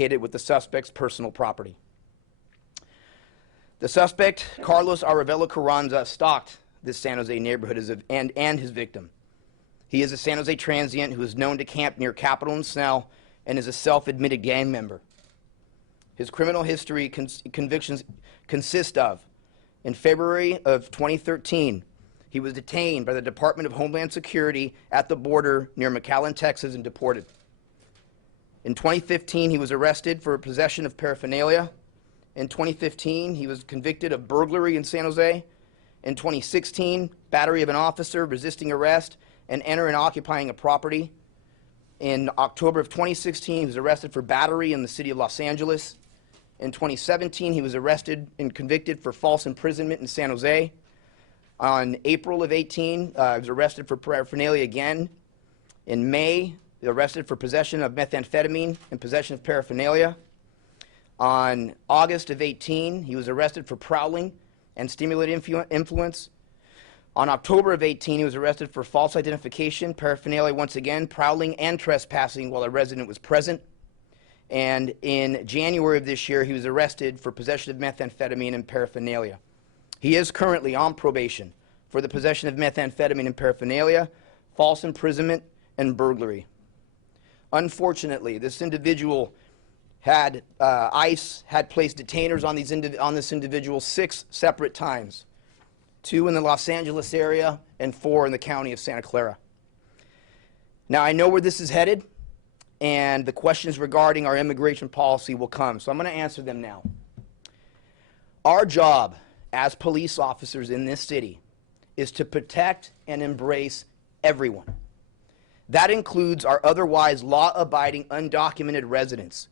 located with the suspect's personal property. The suspect, Carlos Arevalo Carranza, stalked this San Jose neighborhood and his victim. He is a San Jose transient who is known to camp near Capitol and Snell and is a self-admitted gang member. His criminal history convictions consist of, in February of 2013, he was detained by the Department of Homeland Security at the border near McAllen, Texas, and deported. In 2015, he was arrested for possession of paraphernalia. In 2015, he was convicted of burglary in San Jose. In 2016, battery of an officer, resisting arrest, and entering and occupying a property. In October of 2016, he was arrested for battery in the city of Los Angeles. In 2017, he was arrested and convicted for false imprisonment in San Jose. On April of 18, he was arrested for paraphernalia again. In May, he was arrested for possession of methamphetamine and possession of paraphernalia. On August of 18, he was arrested for prowling and stimulated influence. On October of 18, he was arrested for false identification, paraphernalia once again, prowling and trespassing while a resident was present. And in January of this year, he was arrested for possession of methamphetamine and paraphernalia. He is currently on probation for the possession of methamphetamine and paraphernalia, false imprisonment, and burglary. Unfortunately, this individual had, ICE had placed detainers on this individual 6 separate times, 2 in the Los Angeles area and 4 in the county of Santa Clara. Now, I know where this is headed, and the questions regarding our immigration policy will come, so I'm going to answer them now. Our job as police officers in this city is to protect and embrace everyone. That includes our otherwise law-abiding undocumented residents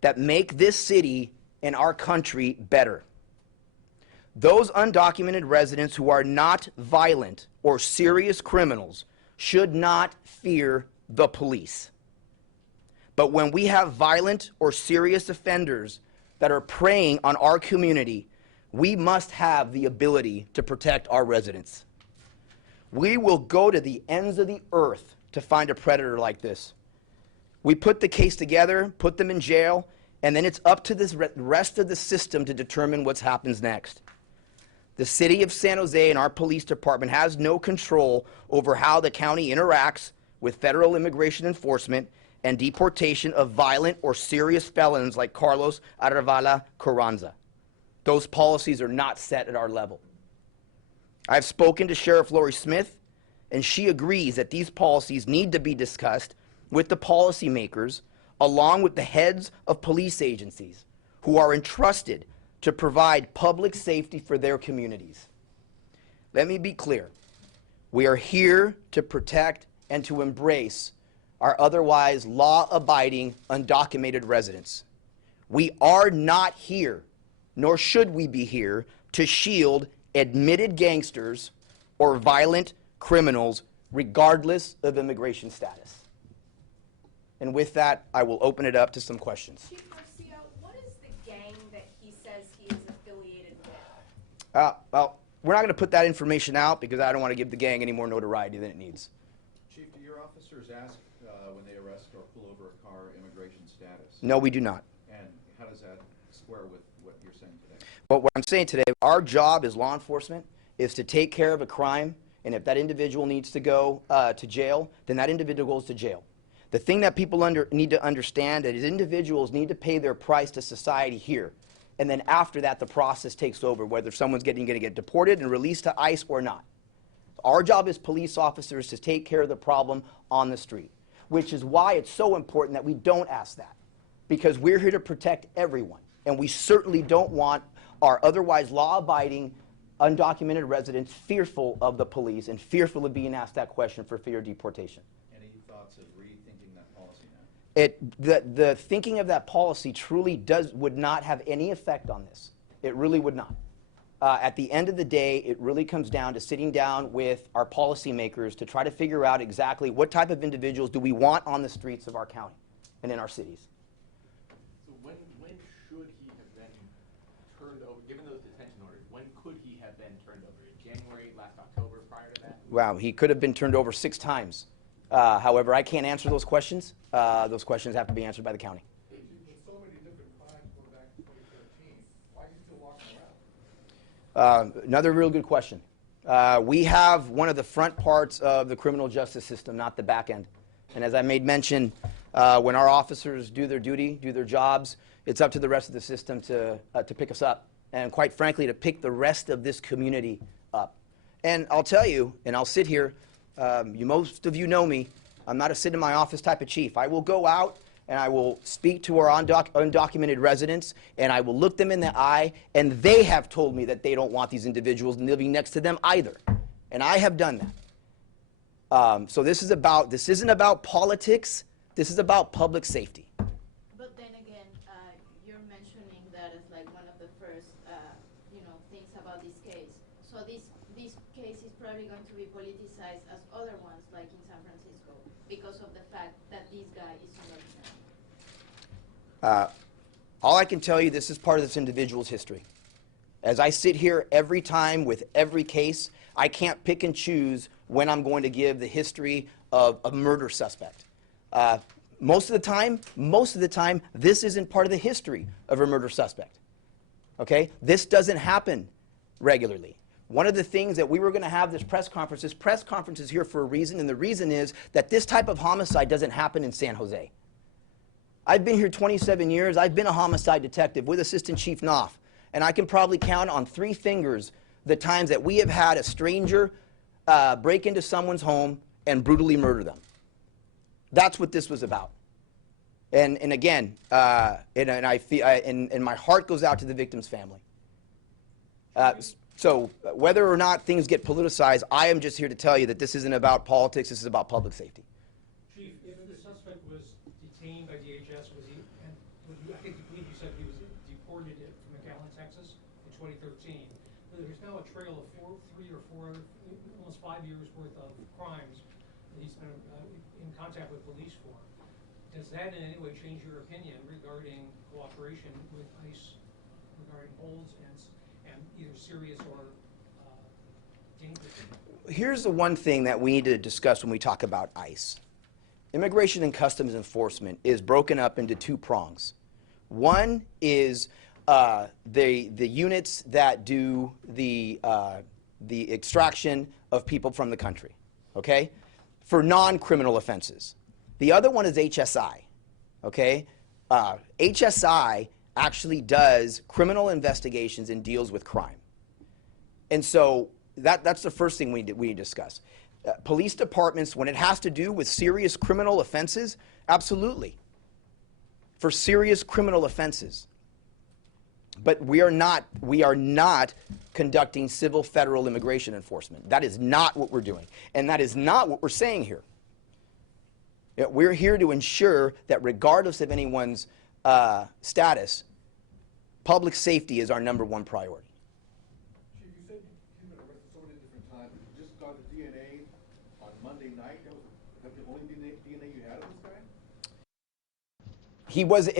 that make this city and our country better. Those undocumented residents who are not violent or serious criminals should not fear the police. But when we have violent or serious offenders that are preying on our community, we must have the ability to protect our residents. We will go to the ends of the earth to find a predator like this. We put the case together, put them in jail, and then it's up to the rest of the system to determine what happens next. The city of San Jose and our police department has no control over how the county interacts with federal immigration enforcement and deportation of violent or serious felons like Carlos Eduardo Carranza. Those policies are not set at our level. I've spoken to Sheriff Lori Smith, and she agrees that these policies need to be discussed with the policymakers along with the heads of police agencies who are entrusted to provide public safety for their communities. Let me be clear. We are here to protect and to embrace our otherwise law-abiding, undocumented residents. We are not here, nor should we be here, to shield admitted gangsters or violent criminals regardless of immigration status. And with that, I will open it up to some questions. Chief Garcia, what is the gang that he says he is affiliated with? Well, we're not going to put that information out because I don't want to give the gang any more notoriety than it needs. Chief, do your officers ask when they arrest or pull over a car immigration status? No, we do not. And how does that square with what you're saying today? But what I'm saying today, our job as law enforcement is to take care of a crime, and if that individual needs to go to jail, then that individual goes to jail. The thing that people need to understand is individuals need to pay their price to society here. And then after that, the process takes over, whether someone's going to get deported and released to ICE or not. Our job as police officers is to take care of the problem on the street, which is why it's so important that we don't ask that, because we're here to protect everyone. And we certainly don't want our otherwise law-abiding, undocumented residents fearful of the police and fearful of being asked that question for fear of deportation. Any thoughts of rethinking that policy now? The thinking of that policy truly would not have any effect on this. It really would not. At the end of the day, it really comes down to sitting down with our policymakers to try to figure out exactly what type of individuals do we want on the streets of our county and in our cities. So when should he have been turned over, given those detention orders, when could he have been turned over? In January, last October, prior to that? Wow, he could have been turned over 6 times. However, I can't answer those questions. Those questions have to be answered by the county. So Another real good question. We have one of the front parts of the criminal justice system, not the back end. And as I made mention, when our officers do their duty, do their jobs, it's up to the rest of the system to pick us up. And quite frankly, to pick the rest of this community up. And I'll tell you, and I'll sit here, most of you know me, I'm not a sit in my office type of chief. I will go out and I will speak to our undocumented residents, and I will look them in the eye, and they have told me that they don't want these individuals living next to them either. And I have done that. So this isn't about politics. This is about public safety. But then again, you're mentioning that as like one of the first, things about this case. So this case is probably going to be politicized as other ones, like in San Francisco, because of the fact that this guy is undocumented. All I can tell you, this is part of this individual's history. As I sit here every time with every case, I can't pick and choose when I'm going to give the history of a murder suspect. Most of the time, this isn't part of the history of a murder suspect. Okay? This doesn't happen regularly. One of the things that we were going to have this press conference is here for a reason, and the reason is that this type of homicide doesn't happen in San Jose. I've been here 27 years. I've been a homicide detective with Assistant Chief Knopf, and I can probably count on 3 fingers the times that we have had a stranger break into someone's home and brutally murder them. That's what this was about. And again, and my heart goes out to the victim's family. So whether or not things get politicized, I am just here to tell you that this isn't about politics. This is about public safety. Chief, if the suspect was detained by DHS, I believe you said he was deported from McAllen, Texas in 2013. There's now a trail of 3 or 4, almost 5 years worth of crimes that he's been in contact with police for. Does that in any way change your opinion regarding cooperation with ICE regarding holds and either serious or dangerous? Here's the one thing that we need to discuss when we talk about ICE. Immigration and Customs Enforcement is broken up into 2 prongs. One is the units that do the extraction of people from the country, okay, for non-criminal offenses. The other one is HSI, okay? HSI actually does criminal investigations and deals with crime. And so that's the first thing we need to discuss. Police departments, when it has to do with serious criminal offenses, absolutely. For serious criminal offenses. But we are not conducting civil federal immigration enforcement. That is not what we're doing. And that is not what we're saying here. We're here to ensure that regardless of anyone's status, public safety is our #1 priority. Chief, you said you've been arrested so many different times. You just got the DNA on Monday night. That the only DNA you had of this guy? He was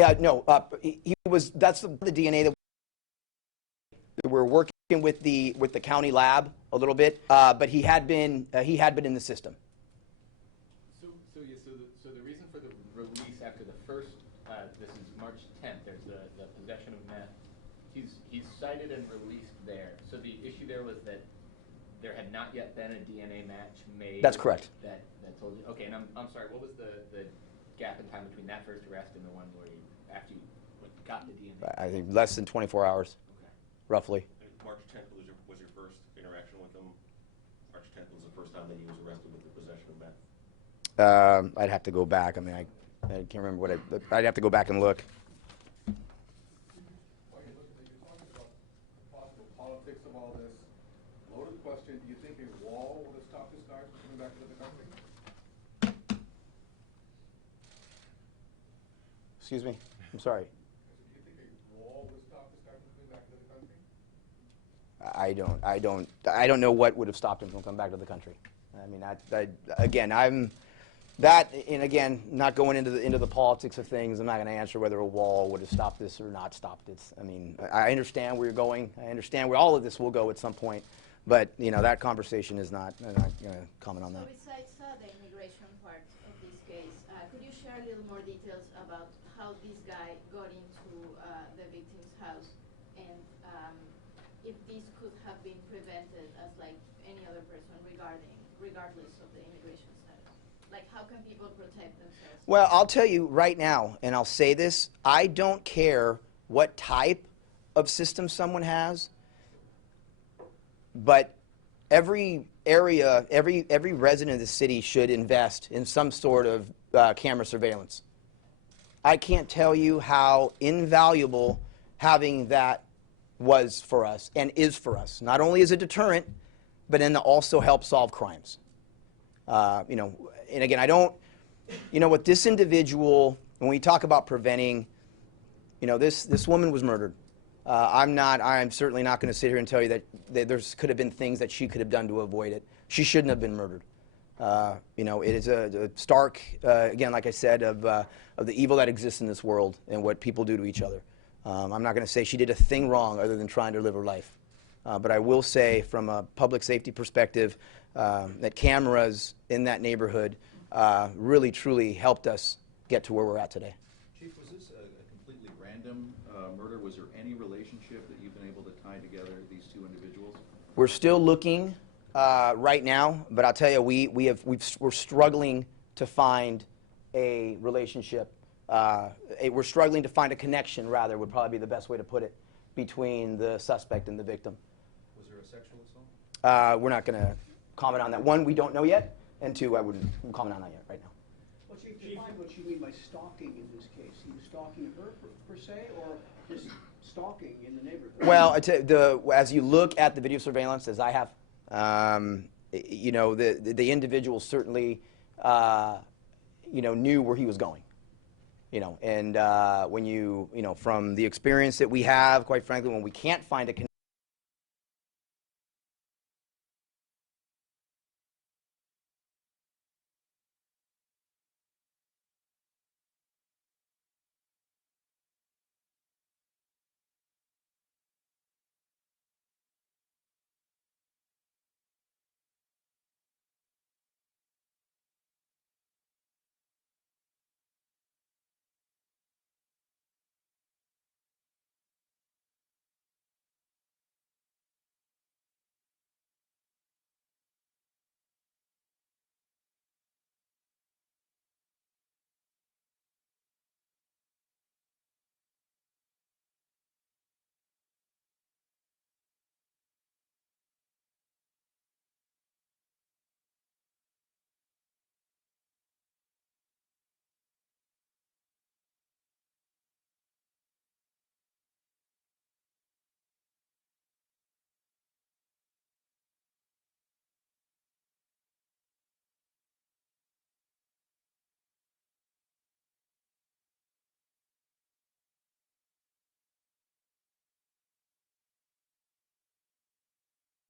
he was. That's the DNA that we're working with the county lab a little bit, but he had been in the system. So the reason for the release after the first, this is March 10th. There's the possession of meth. He's cited and released there. So the issue there was that there had not yet been a DNA match made. That's correct. That told you. Okay, and I'm sorry. What was the gap in time between that first arrest and the one where after you got the DNA? I think less than 24 hours, Okay. roughly. March 10th was your first interaction with him? March 10th was the first time that he was arrested with the possession of meth? I'd have to go back. I mean, I can't remember what I'd have to go back and look. Okay, look, you're talking about the possible politics of all this. Loaded question, do you think a wall would have stopped this guy from coming back into the country? Excuse me? I'm sorry. Do you think a wall would have stopped this guy from coming back into the country? I don't know what would have stopped him from coming back to the country. I mean, again, not going into the politics of things. I'm not going to answer whether a wall would have stopped this or not stopped it. I mean, I understand where you're going. I understand where all of this will go at some point, but that conversation is not. I'm not going to comment on that. So besides the immigration part of this case, could you share a little more details about how this guy got into the victim's house, and if this could prevented as like any other person regardless of the immigration status? Like, how can people protect themselves? Well, I'll tell you right now, and I'll say this, I don't care what type of system someone has, but every area, every resident of the city should invest in some sort of camera surveillance. I can't tell you how invaluable having that was for us and is for us. Not only as a deterrent, but then to also help solve crimes. You know, and again, I don't, you know, with this individual, when we talk about preventing, you know, this woman was murdered. I'm certainly not going to sit here and tell you that there could have been things that she could have done to avoid it. She shouldn't have been murdered. You know, it is a stark, again, like I said, of the evil that exists in this world and what people do to each other. I'm not going to say she did a thing wrong other than trying to live her life. But I will say, from a public safety perspective, that cameras in that neighborhood really, truly helped us get to where we're at today. Chief, was this a completely random murder? Was there any relationship that you've been able to tie together these two individuals? We're still looking right now, but I'll tell you, we're struggling to find a relationship. We're struggling to find a connection, rather, would probably be the best way to put it, between the suspect and the victim. Was there a sexual assault? We're not going to comment on that. One, we don't know yet, and two, I wouldn't comment on that yet right now. Well, Chief, define what you mean by stalking in this case. He was stalking her per se, or just stalking in the neighborhood? Well, as you look at the video surveillance, as I have, you know, the individual certainly, you know, knew where he was going. You know, and when you know, from the experience that we have, quite frankly, when we can't find a connection,